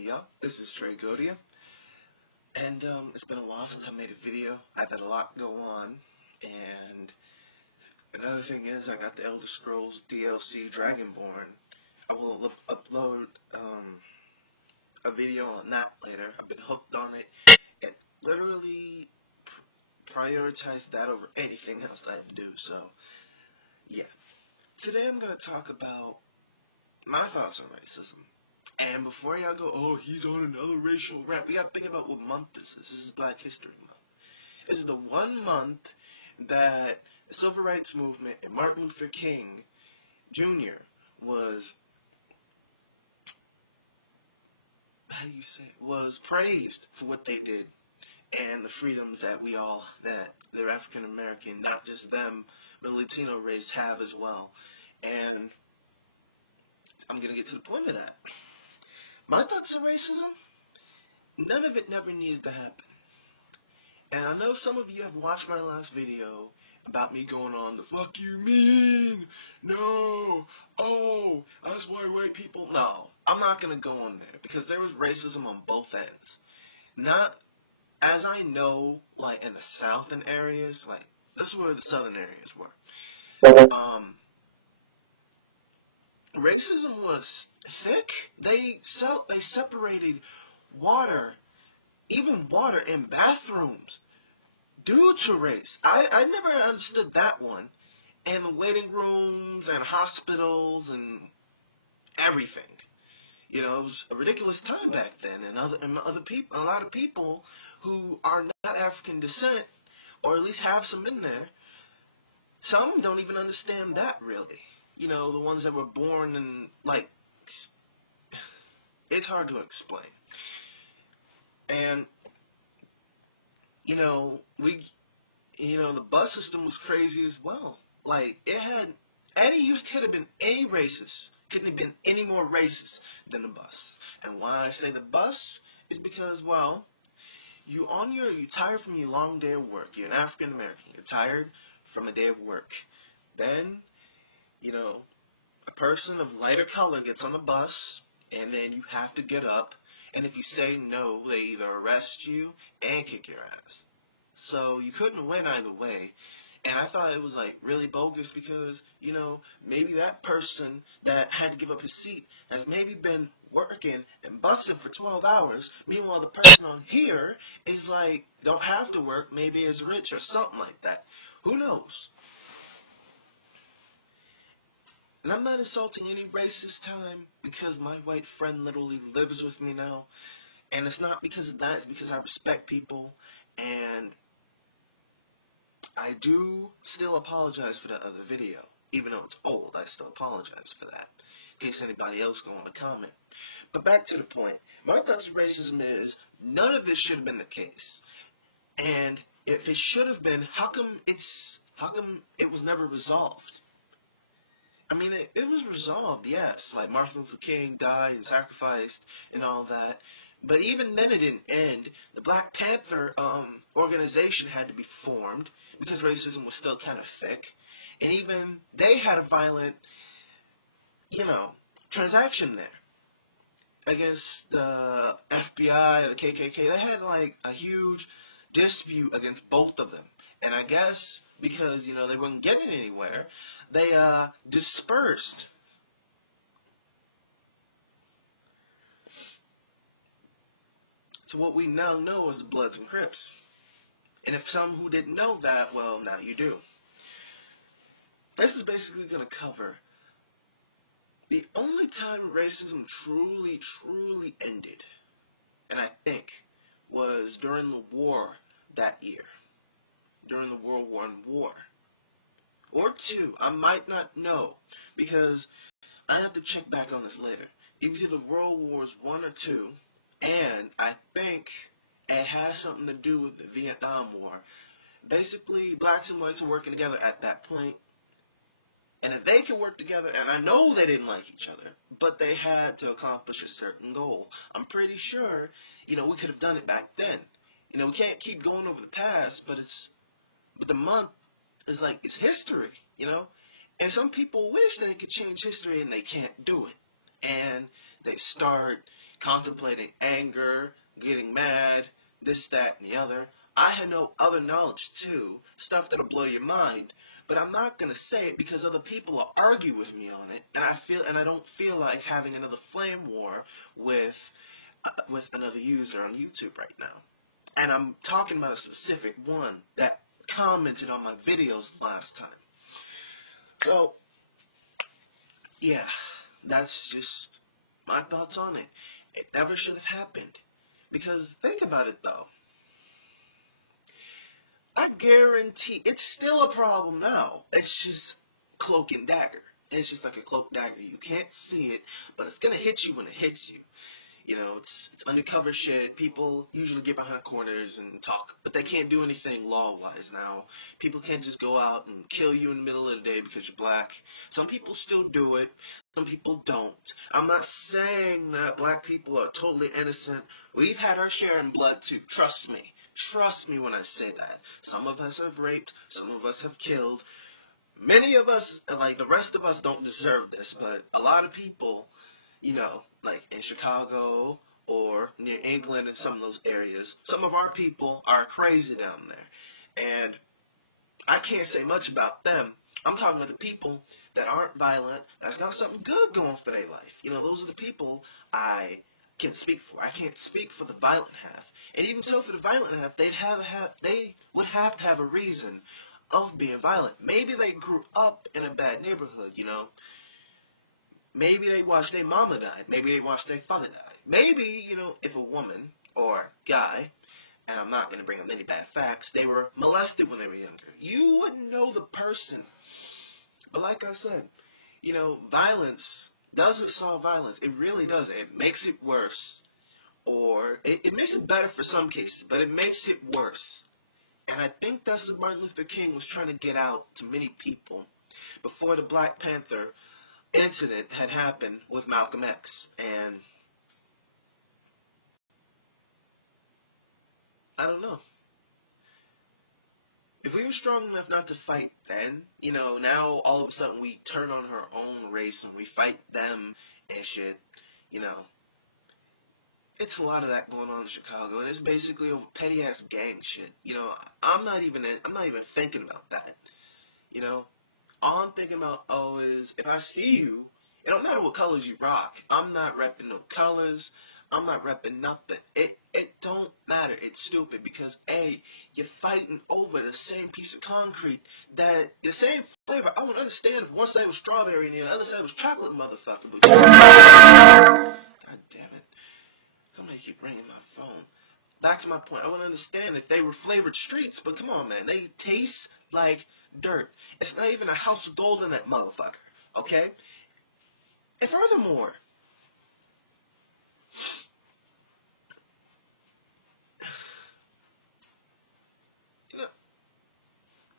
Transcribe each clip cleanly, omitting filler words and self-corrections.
Howdy y'all, this is Traegodia, and it's been a while since I made a video. I've had a lot go on, and another thing is I got the Elder Scrolls DLC Dragonborn. I will upload a video on that later. I've been hooked on it, and literally prioritized that over anything else I had to do, so yeah. Today I'm going to talk about my thoughts on racism. And before y'all go, oh, he's on another racial rant, we gotta think about what month this is. This is Black History Month. This is the 1 month that the Civil Rights Movement and Martin Luther King Jr. was, was praised for what they did and the freedoms that that the African American, not just them, but the Latino race have as well. And I'm gonna get to the point of that. My thoughts on racism? None of it never needed to happen. And I know some of you have watched my last video about me going on the fuck you mean? No. Oh, that's why white people. No, I'm not going to go on there because there was racism on both ends. Not, as I know, like in the southern areas, like that's where the southern areas were. Racism was thick. They separated water, even water in bathrooms, due to race. I never understood that one. And the waiting rooms and hospitals and everything. You know, it was a ridiculous time back then. And other people, a lot of people who are not African descent, or at least have some in there, some don't even understand that really. You know, the ones that were born in, like, it's hard to explain. And, you know, the bus system was crazy as well. Like, you could have been any racist. Couldn't have been any more racist than the bus. And why I say the bus is because, well, you tired from your long day of work. You're an African American. You're tired from a day of work. Then, a person of lighter color gets on the bus, and then you have to get up. And if you say no, they either arrest you and kick your ass. So you couldn't win either way. And I thought it was like really bogus because, maybe that person that had to give up his seat has maybe been working and busting for 12 hours. Meanwhile, the person on here is like, don't have to work, maybe is rich or something like that. Who knows? And I'm not insulting any race this time because my white friend literally lives with me now. And it's not because of that, it's because I respect people. And I do still apologize for that other video. Even though it's old, I still apologize for that. In case anybody else go on to comment. But back to the point. My thoughts of racism is, none of this should have been the case. And if it should have been, how come it was never resolved? I mean, it was resolved, yes. Like, Martin Luther King died and sacrificed and all that. But even then it didn't end. The Black Panther organization had to be formed because racism was still kind of thick. And even they had a violent, transaction there against the FBI or the KKK. They had, like, a huge dispute against both of them. And I guess because, they weren't getting anywhere, they dispersed. So what we now know is the Bloods and Crips. And if some who didn't know that, well, now you do. This is basically going to cover the only time racism truly ended, and I think, was during the war that year. During the World War. Or II. I might not know, because I have to check back on this later. It was either World Wars I or II, and I think it has something to do with the Vietnam War. Basically, blacks and whites are working together at that point. And if they could work together, and I know they didn't like each other, but they had to accomplish a certain goal. I'm pretty sure, we could have done it back then. We can't keep going over the past, but the month is like, it's history, And some people wish they could change history and they can't do it. And They start contemplating anger, getting mad, this, that, and the other. I had no other knowledge too, stuff that'll blow your mind, but I'm not gonna say it because other people will argue with me on it, and I don't feel like having another flame war with another user on YouTube right now. And I'm talking about a specific one that commented on my videos last time. So, yeah, that's just my thoughts on it. It never should have happened. Because think about it though. I guarantee it's still a problem now. It's just cloak and dagger. It's just like a cloak dagger. You can't see it, but it's gonna hit you when it hits you. You know, it's undercover shit. People usually get behind corners and talk, but they can't do anything law-wise now. People can't just go out and kill you in the middle of the day because you're black. Some people still do it. Some people don't. I'm not saying that black people are totally innocent. We've had our share in blood too. Trust me. Trust me when I say that. Some of us have raped. Some of us have killed. Many of us, like the rest of us, don't deserve this, but a lot of people, you know, like in Chicago or near England and some of those areas, some of our people are crazy down there. And I can't say much about them. I'm talking about the people that aren't violent, that's got something good going for their life. You know, those are the people I can speak for. I can't speak for the violent half. And even so, for the violent half, they would have to have a reason of being violent. Maybe they grew up in a bad neighborhood, you know. Maybe they watched their mama die. Maybe they watched their father die. Maybe, you know, if a woman or guy, and I'm not going to bring up any bad facts, they were molested when they were younger. You wouldn't know the person. But like I said, you know, violence doesn't solve violence. It really doesn't. It makes it worse. Or it makes it better for some cases, but it makes it worse. And I think that's what Martin Luther King was trying to get out to many people before the Black Panther incident had happened with Malcolm X. And I don't know. If we were strong enough not to fight then, you know, now all of a sudden we turn on our own race and we fight them and shit, you know. It's a lot of that going on in Chicago, and it's basically over petty ass gang shit. You know, I'm not even thinking about that. You know, all I'm thinking about is if I see you, it don't matter what colors you rock. I'm not repping no colors. I'm not repping nothing. It don't matter. It's stupid because A, you're fighting over the same piece of concrete that the same flavor. I would understand if one side was strawberry and the other side was chocolate, motherfucker. But God damn it. Somebody keep ringing my phone. Back to my point. I would understand if they were flavored streets, but come on, man. They taste like dirt. It's not even a house of gold in that motherfucker. Okay? And furthermore, you know,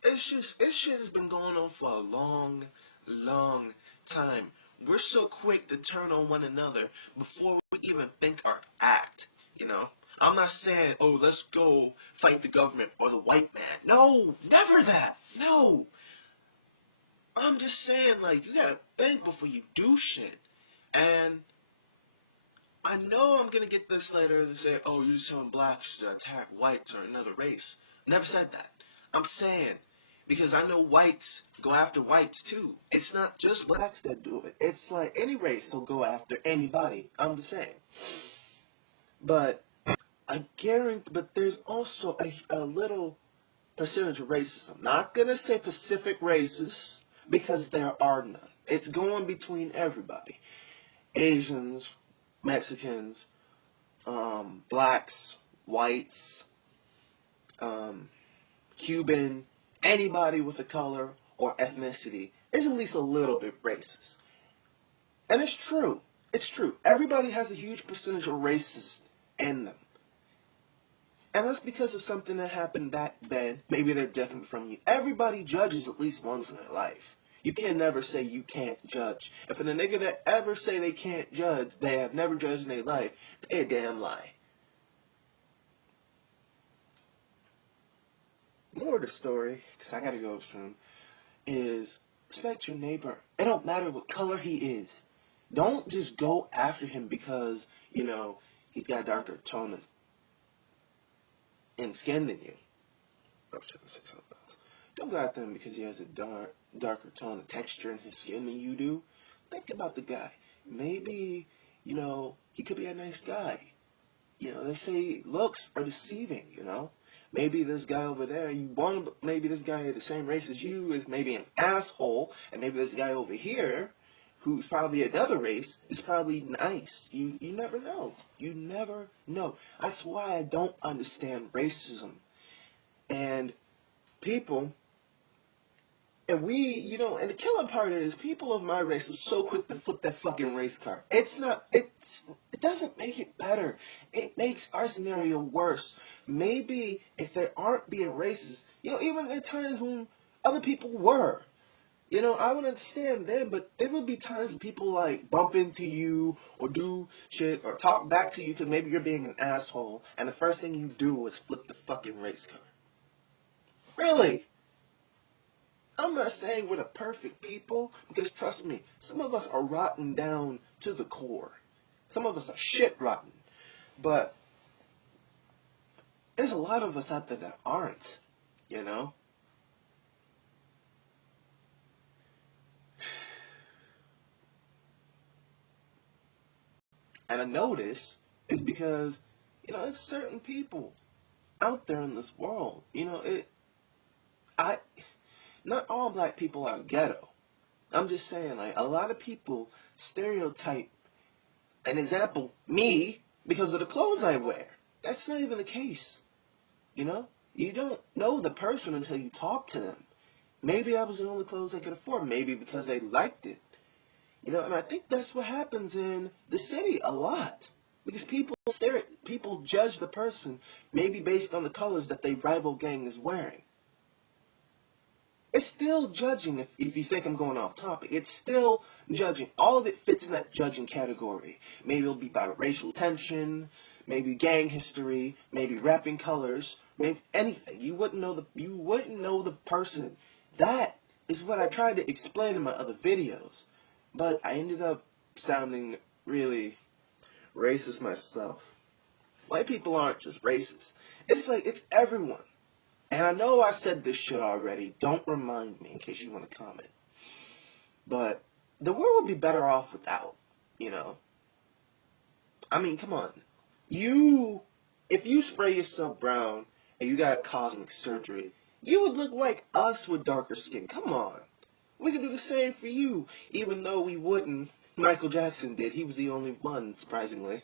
this shit has been going on for a long, long time. We're so quick to turn on one another before we even think or act, you know? I'm not saying, oh, let's go fight the government or the white man. No, never that. No. I'm just saying, like, you gotta think before you do shit. And I know I'm gonna get this later to say, oh, you're just telling blacks to attack whites or another race. Never said that. I'm saying, because I know whites go after whites too. It's not just blacks that do it. It's like any race will go after anybody. I'm just saying. But I guarantee, but there's also a little percentage of racism. Not gonna say Pacific races because there are none. It's going between everybody. Asians, Mexicans, blacks, whites, Cuban, anybody with a color or ethnicity is at least a little bit racist. And it's true. It's true. Everybody has a huge percentage of racist in them. And that's because of something that happened back then. Maybe they're different from you. Everybody judges at least once in their life. You can never say you can't judge. If a nigga that ever say they can't judge, they have never judged in their life, they a damn lie. More of the story, because I gotta go soon, is respect your neighbor. It don't matter what color he is. Don't just go after him because, you know, he's got a darker tone in skin than you. I was trying to say something else. Don't go after him because he has a darker tone of texture in his skin than you do. Think about the guy. Maybe, he could be a nice guy. They say looks are deceiving. Maybe this guy over there, maybe this guy the same race as you is maybe an asshole, and maybe this guy over here, who's probably another race, is probably nice. You never know. You never know. That's why I don't understand racism. And people, and and the killing part is people of my race are so quick to flip that fucking race card. It doesn't make it better. It makes our scenario worse. Maybe if there aren't being racist, even at times when other people were, I would understand them, but there would be times when people like bump into you or do shit or talk back to you because maybe you're being an asshole, and the first thing you do is flip the fucking race card. Really? I'm not saying we're the perfect people, because trust me, some of us are rotten down to the core. Some of us are shit rotten. But there's a lot of us out there that aren't. And I notice it's because, it's certain people out there in this world. Not all black people are ghetto. I'm just saying, like, a lot of people stereotype, an example, me, because of the clothes I wear. That's not even the case. You don't know the person until you talk to them. Maybe I was the only clothes I could afford. Maybe because they liked it. And I think that's what happens in the city a lot. Because people judge the person maybe based on the colors that their rival gang is wearing. It's still judging if you think I'm going off topic. It's still judging. All of it fits in that judging category. Maybe it'll be by racial tension, maybe gang history, maybe rapping colors, maybe anything. You wouldn't know the person. That is what I tried to explain in my other videos. But I ended up sounding really racist myself. White people aren't just racist. It's everyone. And I know I said this shit already. Don't remind me in case you want to comment. But the world would be better off without. I mean, come on. If you spray yourself brown and you got cosmetic surgery, you would look like us with darker skin. Come on. We could do the same for you, even though we wouldn't. Michael Jackson did. He was the only one, surprisingly.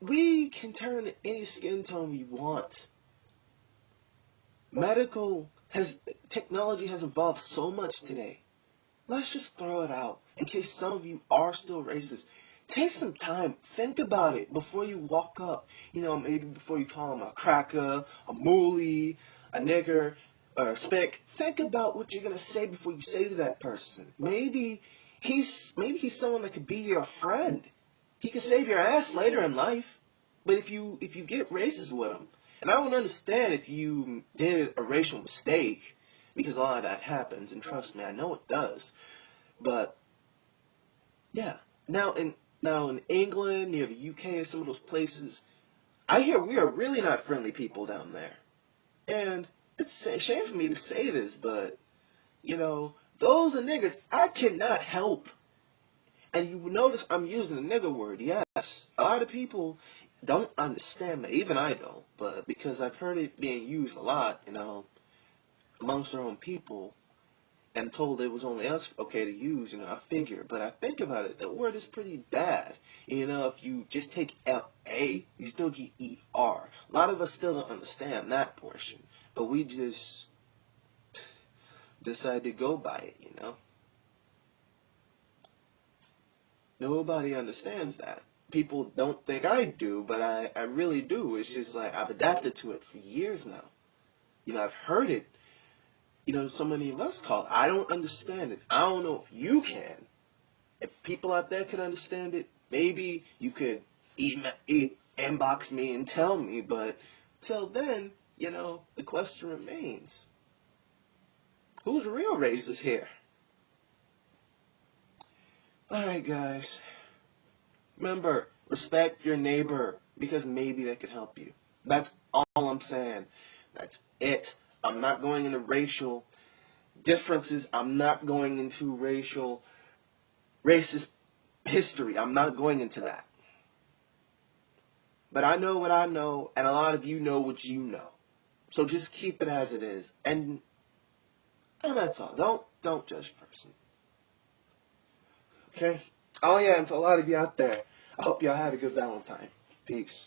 We can turn any skin tone we want. Technology has evolved so much today. Let's just throw it out in case some of you are still racist. Take some time, think about it before you walk up. Maybe before you call him a cracker, a moolie, a nigger, or a spick. Think about what you're gonna say before you say to that person. Maybe he's someone that could be your friend. He could save your ass later in life. But if you get racist with him, and I would understand if you did a racial mistake, because a lot of that happens, and trust me, I know it does. But yeah, now in England, near the UK, some of those places, I hear we are really not friendly people down there. And it's a shame for me to say this, but those are niggas I cannot help. And you notice I'm using the nigger word, yes. A lot of people don't understand that, even I don't, but because I've heard it being used a lot, amongst our own people, and told it was only us okay to use, I figure. But I think about it, the word is pretty bad. If you just take L-A, you still get E-R. A lot of us still don't understand that portion, but we just decide to go by it. Nobody understands that. People don't think I do, but I really do. It's just like I've adapted to it for years now. I've heard it. So many of us call it. I don't understand it. I don't know if you can. If people out there can understand it, maybe you could inbox me and tell me. But till then, the question remains: who's the real racist here? Alright, guys. Remember, respect your neighbor because maybe they could help you. That's all I'm saying. That's it. I'm not going into racial differences. I'm not going into racist history. I'm not going into that. But I know what I know, and a lot of you know what you know. So just keep it as it is. And that's all. Don't judge a person. Okay? Oh yeah, and to a lot of you out there, I hope y'all had a good Valentine. Peace.